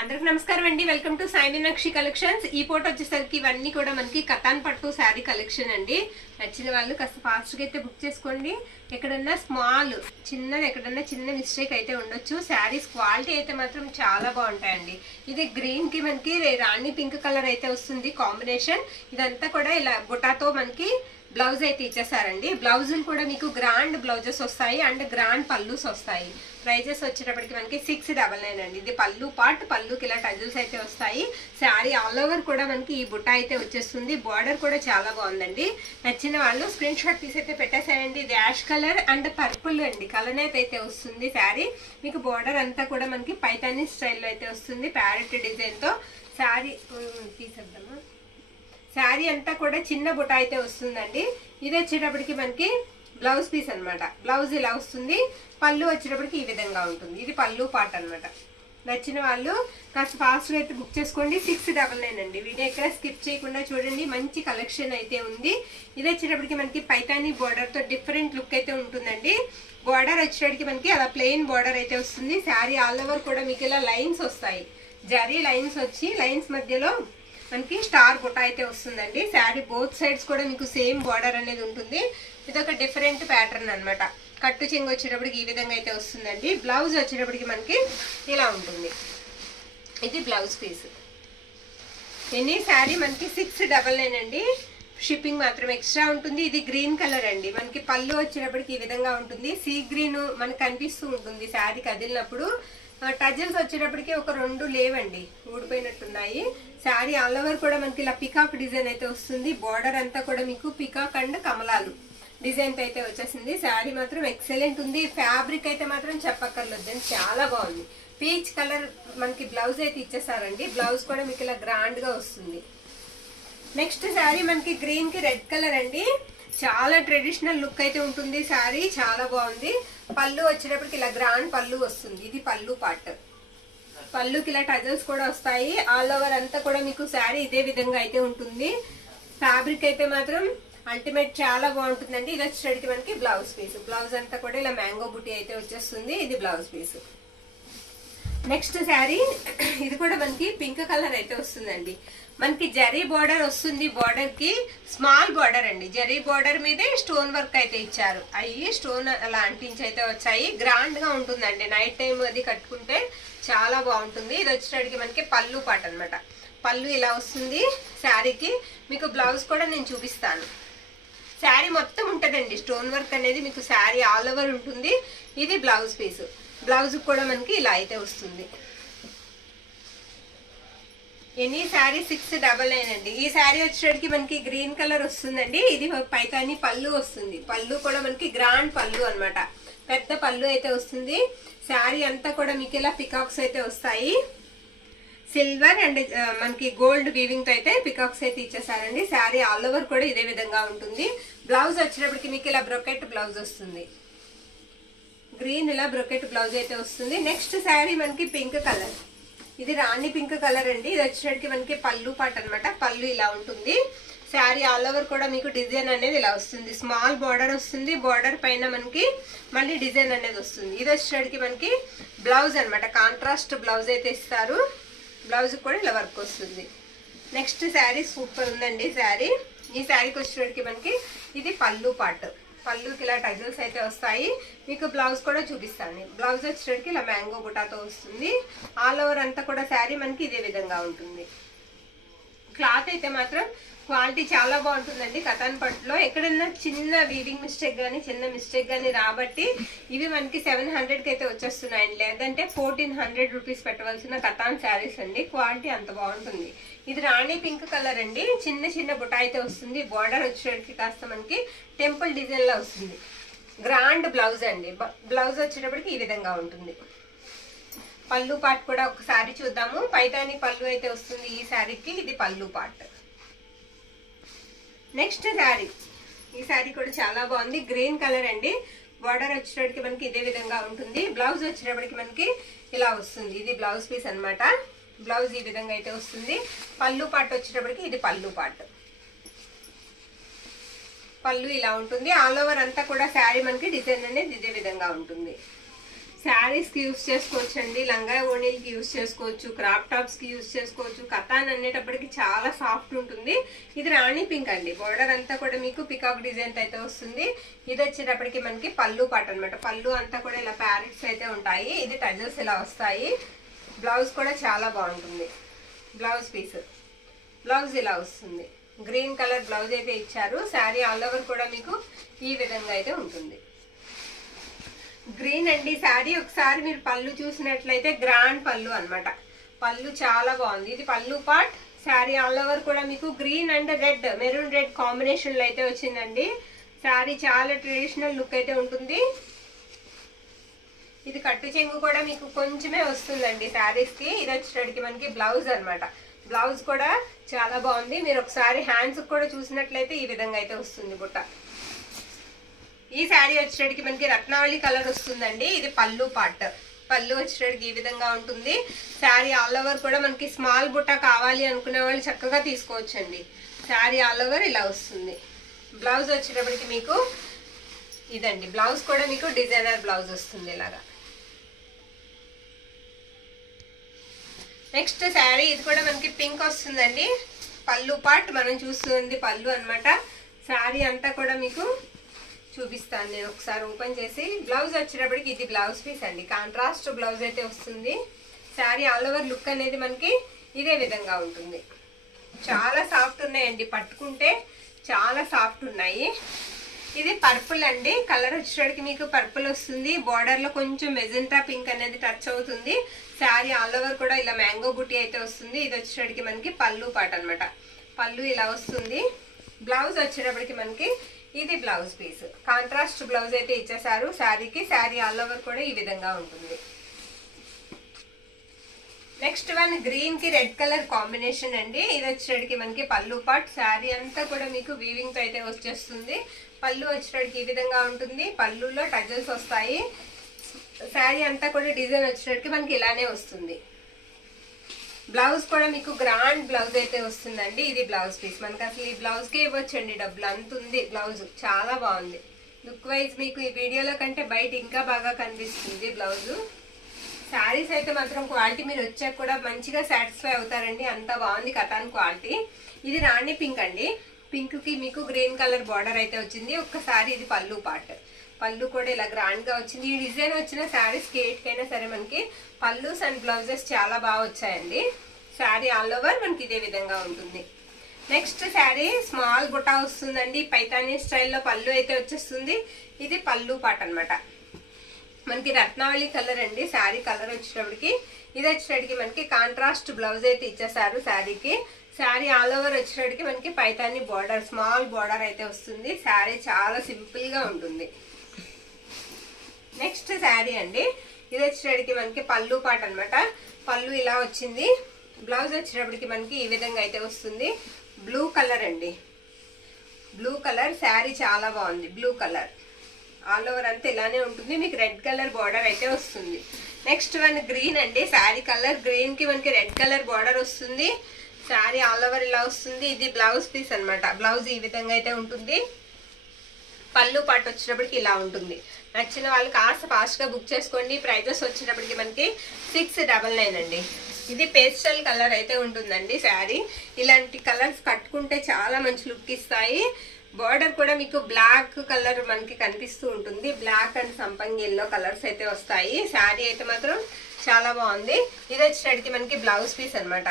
అందరికి నమస్కారం అండి. Welcome to Sai Meenakshi collections. ఈ ఫోటో వచ్చేసరికి ఇవన్నీ కూడా మనకి కతాన్ పట్టు శారీ కలెక్షన్ అండి. నచ్చిన వాళ్ళు కాస్త ఫాస్ట్గా అయితే బుక్ చేసుకోండి. ఎక్కడన్నా స్మాల్ చిన్నది ఎక్కడన్నా చిన్న మిస్టేక్ అయితే ఉండొచ్చు. శారీస్ క్వాలిటీ అయితే మాత్రం చాలా బాగుంటాయండి. ఇది గ్రీన్ కి మనకి రాణి పింక్ కలర్ అయితే వస్తుంది కాంబినేషన్. ఇదంతా కూడా ఇలా బుటాతో మనకి బ్లౌజ్ అయితే ఇచ్చేసారండి. బ్లౌజులు కూడా మీకు గ్రాండ్ బ్లౌజెస్ వస్తాయి అండ్ గ్రాండ్ పల్లూస్ వస్తాయి. ప్రైజెస్ వచ్చేటప్పటికి మనకి 699 అండి. ఇది పళ్ళు పార్ట్, పళ్ళుకి ఇలా టజల్స్ అయితే వస్తాయి. శారీ ఆల్ ఓవర్ కూడా మనకి ఈ బుట్ట అయితే వచ్చేస్తుంది. బార్డర్ కూడా చాలా బాగుందండి. నచ్చిన వాళ్ళు స్క్రీన్ షాట్ తీసి అయితే పెట్టేసాయండి. ఇది యాష్ కలర్ అండ్ పర్పుల్ అండి, కలనేత అయితే వస్తుంది శారీ. మీకు బార్డర్ అంతా కూడా మనకి పైతానీ స్టైల్లో అయితే వస్తుంది ప్యారెట్ డిజైన్ తో. శారీ తీసేద్దామా. శారీ అంతా కూడా చిన్న బుట్ట అయితే వస్తుందండి. ఇది వచ్చేటప్పటికి మనకి బ్లౌజ్ పీస్ అనమాట. బ్లౌజ్ ఇలా వస్తుంది. పళ్ళు వచ్చేటప్పటికి ఈ విధంగా ఉంటుంది. ఇది పళ్ళు పార్ట్ అనమాట. నచ్చిన వాళ్ళు కాస్త ఫాస్ట్గా అయితే బుక్ చేసుకోండి. 699 అండి. వీడియో ఎక్కడ స్కిప్ చేయకుండా చూడండి. మంచి కలెక్షన్ అయితే ఉంది. ఇది వచ్చేటప్పటికి మనకి పైతానీ బోర్డర్ తో డిఫరెంట్ లుక్ అయితే ఉంటుందండి. బోర్డర్ వచ్చేటప్పటికి మనకి అలా ప్లెయిన్ బోర్డర్ అయితే వస్తుంది. శారీ ఆల్ ఓవర్ కూడా మీకు ఇలా లైన్స్ వస్తాయి. జరీ లైన్స్ వచ్చి లైన్స్ మధ్యలో మనకి స్టార్ బుట్ట అయితే వస్తుందండి. శారీ బోత్ సైడ్స్ కూడా మీకు సేమ్ బార్డర్ అనేది ఉంటుంది. ఇది ఒక డిఫరెంట్ ప్యాటర్న్ అనమాట. కట్టు చెంగు వచ్చేటప్పటికి ఈ విధంగా అయితే వస్తుందండి. బ్లౌజ్ వచ్చేటప్పటికి మనకి ఇలా ఉంటుంది. ఇది బ్లౌజ్ పీస్. ఎనీ శారీ మనకి 699 అండి. షిప్పింగ్ మాత్రం ఎక్స్ట్రా ఉంటుంది. ఇది గ్రీన్ కలర్ అండి. మనకి పళ్ళు వచ్చేటప్పటికి ఈ విధంగా ఉంటుంది. సీ గ్రీన్ మనకు కనిపిస్తూ ఉంటుంది శారీ కదిలినప్పుడు. టజల్స్ వచ్చేటప్పటికి ఒక 2 లేవండి, ఊడిపోయినట్టున్నాయి. శారీ ఆల్ ఓవర్ కూడా మనకి ఇలా పికాక్ డిజైన్ అయితే వస్తుంది. బార్డర్ అంతా కూడా మీకు పికాక్ అండ్ కమలాలు డిజైన్ అయితే వచ్చేసింది. శారీ మాత్రం ఎక్సలెంట్ ఉంది. ఫ్యాబ్రిక్ అయితే మాత్రం చెప్పక్కర్లేదండి, చాలా బాగుంది. పీచ్ కలర్ మనకి బ్లౌజ్ అయితే ఇచ్చేసారండి. బ్లౌజ్ కూడా మీకు ఇలా గ్రాండ్ గా వస్తుంది. నెక్స్ట్ శారీ మనకి గ్రీన్ కి రెడ్ కలర్ అండి. చాలా ట్రెడిషనల్ లుక్ అయితే ఉంటుంది. శారీ చాలా బాగుంది. పళ్ళు వచ్చేటప్పటికి ఇలా గ్రాండ్ పళ్ళు వస్తుంది. ఇది పళ్ళు పార్ట్. పళ్ళుకి ఇలా టజల్స్ కూడా వస్తాయి. ఆల్ ఓవర్ అంతా కూడా మీకు శారీ ఇదే విధంగా అయితే ఉంటుంది. ఫ్యాబ్రిక్ అయితే మాత్రం అల్టిమేట్ చాలా బాగుంటుందండి. ఇది వచ్చేటప్పటికి మనకి బ్లౌజ్ పీస్. బ్లౌజ్ అంతా కూడా ఇలా మ్యాంగో బుటీ అయితే వచ్చేస్తుంది. ఇది బ్లౌజ్ పీస్. నెక్స్ట్ శారీ ఇది కూడా మనకి పింక్ కలర్ అయితే వస్తుందండి. మనకి జరీ బార్డర్ వస్తుంది. బార్డర్ కి స్మాల్ బార్డర్ అండి. జరీ బార్డర్ మీదే స్టోన్ వర్క్ అయితే ఇచ్చారు. అవి స్టోన్ అలా అంటించి అయితే వచ్చాయి. గ్రాండ్ గా ఉంటుందండి. నైట్ టైం అది కట్టుకుంటే చాలా బాగుంటుంది. ఇది వచ్చేటప్పటికి మనకి పళ్ళు పాట అనమాట. పళ్ళు ఇలా వస్తుంది శారీకి. మీకు బ్లౌజ్ కూడా నేను చూపిస్తాను. శారీ మొత్తం ఉంటుందండి. స్టోన్ వర్క్ అనేది మీకు శారీ ఆల్ ఓవర్ ఉంటుంది. ఇది బ్లౌజ్ పీస్. బ్లౌజ్ కూడా మనకి ఇలా అయితే వస్తుంది. ఎనీ శారీ 699 అండి. ఈ శారీ వచ్చేటికి మనకి గ్రీన్ కలర్ వస్తుందండి. ఇది పైతాని పళ్ళు వస్తుంది. పళ్ళు కూడా మనకి గ్రాండ్ పళ్ళు అనమాట. పెద్ద పళ్ళు అయితే వస్తుంది. శారీ అంతా కూడా మీకు ఇలా పికాక్స్ అయితే వస్తాయి. సిల్వర్ అండ్ మనకి గోల్డ్ వీవింగ్ తో అయితే పికాక్స్ అయితే ఇచ్చేసారండి. శారీ ఆల్ ఓవర్ కూడా ఇదే విధంగా ఉంటుంది. బ్లౌజ్ వచ్చేటప్పటికి మీకు ఇలా బ్రొకెట్ బ్లౌజ్ వస్తుంది. గ్రీన్ ఇలా బ్రొకెట్ బ్లౌజ్ అయితే వస్తుంది. నెక్స్ట్ శారీ మనకి పింక్ కలర్. ఇది రాణి పింక్ కలర్ అండి. ఇది వచ్చేటప్పటికి మనకి పళ్ళు పాట అనమాట. పళ్ళు ఇలా ఉంటుంది. శారీ ఆల్ ఓవర్ కూడా మీకు డిజైన్ అనేది ఇలా వస్తుంది. స్మాల్ బార్డర్ వస్తుంది. బార్డర్ పైన మనకి మళ్ళీ డిజైన్ అనేది వస్తుంది. ఇది వచ్చేటప్పటికి మనకి బ్లౌజ్ అనమాట. కాంట్రాస్ట్ బ్లౌజ్ అయితే ఇస్తారు. బ్లౌజ్ కూడా ఇలా వర్క్ వస్తుంది. నెక్స్ట్ శారీ సూపర్ ఉందండి. శారీ ఈ శారీకి వచ్చేటప్పటికి మనకి ఇది పళ్ళు పార్ట్. పళ్ళుకి ఇలా టజల్స్ అయితే వస్తాయి. మీకు బ్లౌజ్ కూడా చూపిస్తాను. బ్లౌజ్ వచ్చేటప్పటికి ఇలా మ్యాంగో బుటాతో వస్తుంది. ఆల్ ఓవర్ అంతా కూడా శారీ మనకి ఇదే విధంగా ఉంటుంది. క్లాత్ అయితే మాత్రం క్వాలిటీ చాలా బాగుంటుందండి. కతాన్ పట్టులో ఎక్కడన్నా చిన్న వీవింగ్ మిస్టేక్ కానీ చిన్న మిస్టేక్ కానీ రాబట్టి ఇవి మనకి 700కి అయితే వచ్చేస్తున్నాయండి. లేదంటే 1400 రూపీస్ పెట్టవలసిన కతాన్ శారీస్ అండి. క్వాలిటీ అంత బాగుంటుంది. ఇది రాణి పింక్ కలర్ అండి. చిన్న చిన్న బుట్ట అయితే వస్తుంది. బార్డర్ వచ్చేటప్పటికి కాస్త మనకి టెంపుల్ డిజైన్ లా వస్తుంది. గ్రాండ్ బ్లౌజ్ అండి. బ్లౌజ్ వచ్చేటప్పటికి ఈ విధంగా ఉంటుంది. పళ్ళు పార్ట్ కూడా ఒకసారి చూద్దాము. పైతాని పళ్ళు అయితే వస్తుంది ఈ శారీకి. ఇది పళ్ళు పార్ట్. నెక్స్ట్ శారీ. ఈ శారీ కూడా చాలా బాగుంది. గ్రీన్ కలర్ అండి. బార్డర్ వచ్చేటప్పటికి మనకి ఇదే విధంగా ఉంటుంది. బ్లౌజ్ వచ్చేటప్పటికి మనకి ఇలా వస్తుంది. ఇది బ్లౌజ్ పీస్ అనమాట. బ్లౌజ్ ఈ విధంగా అయితే వస్తుంది. పళ్ళు పార్ట్ వచ్చేటప్పటికి ఇది పళ్ళు పార్ట్. పళ్ళు ఇలా ఉంటుంది. ఆల్ ఓవర్ అంతా కూడా శారీ మనకి డిజైన్ అనేది ఇదే విధంగా ఉంటుంది. శారీస్కి యూస్ చేసుకోవచ్చండి, లంగా ఓణీలకి యూస్ చేసుకోవచ్చు, క్రాప్ టాప్స్కి యూస్ చేసుకోవచ్చు. కథాన్ అనేటప్పటికి చాలా సాఫ్ట్ ఉంటుంది. ఇది రాణి పింక్ అండి. బోర్డర్ అంతా కూడా మీకు పికాక్ డిజైన్ అయితే వస్తుంది. ఇది వచ్చేటప్పటికి మనకి పళ్ళు పాట అనమాట. పళ్ళు అంతా కూడా ఇలా ప్యారెట్స్ అయితే ఉంటాయి. ఇది టజల్స్ ఇలా వస్తాయి. బ్లౌజ్ కూడా చాలా బాగుంటుంది. బ్లౌజ్ పీస్, బ్లౌజ్ ఇలా వస్తుంది. గ్రీన్ కలర్ బ్లౌజ్ అయితే ఇచ్చారు. శారీ ఆల్ ఓవర్ కూడా మీకు ఈ విధంగా అయితే ఉంటుంది. గ్రీన్ అండి శారీ. ఒకసారి మీరు పళ్ళు చూసినట్లయితే గ్రాండ్ పళ్ళు అనమాట. పళ్ళు చాలా బాగుంది. ఇది పళ్ళు పార్ట్. శారీ ఆల్ ఓవర్ కూడా మీకు green and red, maroon red combination లో అయితే వచ్చిందండి. శారీ చాలా ట్రెడిషనల్ లుక్ అయితే ఉంటుంది. ఇది కట్టు చెంగు కూడా మీకు కొంచెమే వస్తుందండి శారీస్ కి. ఇది వచ్చేటికి మనకి బ్లౌజ్ అనమాట. బ్లౌజ్ కూడా చాలా బాగుంది. మీరు ఒకసారి హ్యాండ్స్ కూడా చూసినట్లయితే ఈ విధంగా అయితే వస్తుంది బుట్ట. ఈ శారీ వచ్చేటికి మనకి రత్నావళి కలర్ వస్తుందండి. ఇది పళ్ళు పార్ట్. పళ్ళు వచ్చేటికి ఈ విధంగా ఉంటుంది. శారీ ఆల్ ఓవర్ కూడా మనకి స్మాల్ బుట్ట కావాలి అనుకునే వాళ్ళు చక్కగా తీసుకోవచ్చండి. శారీ ఆల్ ఓవర్ ఇలా వస్తుంది. బ్లౌజ్ వచ్చేటప్పటికి మీకు ఇదండి. బ్లౌజ్ కూడా మీకు డిజైనర్ బ్లౌజ్ వస్తుంది ఇలాగా. నెక్స్ట్ శారీ ఇది కూడా మనకి పింక్ వస్తుందండి. పళ్ళు పార్ట్ మనం చూస్తుంది పళ్ళు అనమాట. శారీ అంతా కూడా మీకు చూపిస్తాను నేను ఒకసారి ఓపెన్ చేసి. బ్లౌజ్ వచ్చేటప్పటికి ఇది బ్లౌజ్ పీస్ అండి. కాంట్రాస్ట్ బ్లౌజ్ అయితే వస్తుంది. శారీ ఆల్ ఓవర్ లుక్ అనేది మనకి ఇదే విధంగా ఉంటుంది. చాలా సాఫ్ట్ ఉన్నాయండి, పట్టుకుంటే చాలా సాఫ్ట్ ఉన్నాయి. ఇది పర్పుల్ అండి. కలర్ వచ్చేటప్పటికి మీకు పర్పుల్ వస్తుంది. బార్డర్ లో కొంచెం మెజెంటా పింక్ అనేది టచ్ అవుతుంది. శారీ ఆల్ ఓవర్ కూడా ఇలా మ్యాంగో బుట్టి అయితే వస్తుంది. ఇది వచ్చేటప్పటికి మనకి పళ్ళు పాట అనమాట. పళ్ళు ఇలా వస్తుంది. బ్లౌజ్ వచ్చేటప్పటికి మనకి ఇది బ్లౌజ్ పీస్. కాంట్రాస్ట్ బ్లౌజ్ అయితే ఇచ్చేసారు శారీకి. శారీ ఆల్ ఓవర్ కూడా ఈ విధంగా ఉంటుంది. నెక్స్ట్ వన్ గ్రీన్ కి రెడ్ కలర్ కాంబినేషన్ అండి. ఇది వచ్చేటికి మనకి పళ్ళు పార్ట్. శారీ అంతా కూడా మీకు వీవింగ్ తో అయితే వచ్చేస్తుంది. పళ్ళు వచ్చేటికి ఈ విధంగా ఉంటుంది. పళ్ళులో టజల్స్ వస్తాయి. శారీ అంతా కూడా డిజైన్ వచ్చేటికి మనకి ఇలానే వస్తుంది. బ్లౌజ్ కూడా మీకు గ్రాండ్ బ్లౌజ్ అయితే వస్తుందండి. ఇది బ్లౌజ్ పీస్. మనకి అసలు ఈ బ్లౌజ్ కే ఇవ్వచ్చండి డబ్బులు, అంత ఉంది బ్లౌజ్. చాలా బాగుంది లుక్ వైజ్. మీకు ఈ వీడియోలో కంటే బయట ఇంకా బాగా కనిపిస్తుంది బ్లౌజ్. శారీస్ అయితే మాత్రం క్వాలిటీ మీరు వచ్చాక కూడా మంచిగా సాటిస్ఫై అవుతారండి. అంత బాగుంది కథాన్ క్వాలిటీ. ఇది రాణి పింక్ అండి. పింక్ కి మీకు గ్రీన్ కలర్ బార్డర్ అయితే వచ్చింది. ఒక్కసారి ఇది పళ్ళు పార్ట్. పళ్ళు కూడా ఇలా గ్రాండ్ గా వచ్చింది. ఈ డిజైన్ వచ్చిన శారీస్ కేట్కైనా సరే మనకి పళ్ళుస్ అండ్ బ్లౌజెస్ చాలా బాగా వచ్చాయండి. శారీ ఆల్ ఓవర్ మనకి ఇదే విధంగా ఉంటుంది. నెక్స్ట్ శారీ స్మాల్ బుటా వస్తుందండి. పైతానీ స్టైల్లో పళ్ళు అయితే వచ్చేస్తుంది. ఇది పళ్ళు పార్ట్ అనమాట. మనకి రత్నావళి కలర్ అండి శారీ కలర్ వచ్చేటప్పటికి. ఇది వచ్చేటప్పటికి మనకి కాంట్రాస్ట్ బ్లౌజ్ అయితే ఇచ్చేసారు శారీకి. శారీ ఆల్ ఓవర్ వచ్చేటప్పటికి మనకి పైతానీ బార్డర్, స్మాల్ బార్డర్ అయితే వస్తుంది. శారీ చాలా సింపుల్ గా ఉంటుంది. నెక్స్ట్ శారీ అండి. ఇది వచ్చేటప్పటికి మనకి పళ్ళు పార్ట్ అనమాట. పళ్ళు ఇలా వచ్చింది. బ్లౌజ్ వచ్చేటప్పటికి మనకి ఈ విధంగా అయితే వస్తుంది. బ్లూ కలర్ అండి. Blue colour. శారీ చాలా బాగుంది. బ్లూ కలర్ ఆల్ ఓవర్ అంతా ఇలానే ఉంటుంది. మీకు రెడ్ కలర్ బార్డర్ అయితే వస్తుంది. నెక్స్ట్ వన్ గ్రీన్ అండి. శారీ కలర్ గ్రీన్ కి మనకి రెడ్ కలర్ బార్డర్ వస్తుంది. శారీ ఆల్ ఓవర్ ఇలా వస్తుంది. ఇది బ్లౌజ్ పీస్ అనమాట. బ్లౌజ్ ఈ విధంగా అయితే ఉంటుంది. పళ్ళు పాటు వచ్చేటప్పటికి ఇలా ఉంటుంది. నచ్చిన వాళ్ళు కాస్త ఫాస్ట్ గా బుక్ చేసుకోండి. ప్రైజెస్ వచ్చేటప్పటికి మనకి 699 అండి. ఇది పేస్టల్ కలర్ అయితే ఉంటుందండి శారీ. ఇలాంటి కలర్స్ కట్టుకుంటే చాలా మంచి లుక్ ఇస్తాయి. బార్డర్ కూడా మీకు బ్లాక్ కలర్ మనకి కనిపిస్తూ ఉంటుంది. బ్లాక్ అండ్ సంపంగి ఎల్లో కలర్స్ అయితే వస్తాయి. శారీ అయితే మాత్రం చాలా బాగుంది. ఇది వచ్చేటప్పటికి మనకి బ్లౌజ్ పీస్ అనమాట.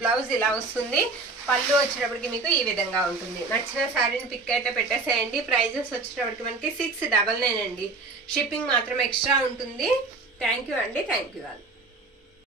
బ్లౌజ్ ఇలా వస్తుంది. పళ్ళు వచ్చేటప్పటికి మీకు ఈ విధంగా ఉంటుంది. నచ్చిన శారీని పిక్ అయితే పెట్టేసేయండి. ప్రైజెస్ వచ్చేటప్పటికి మనకి 699 అండి. షిప్పింగ్ మాత్రం ఎక్స్ట్రా ఉంటుంది. థ్యాంక్ యూ అండి. Thank you all.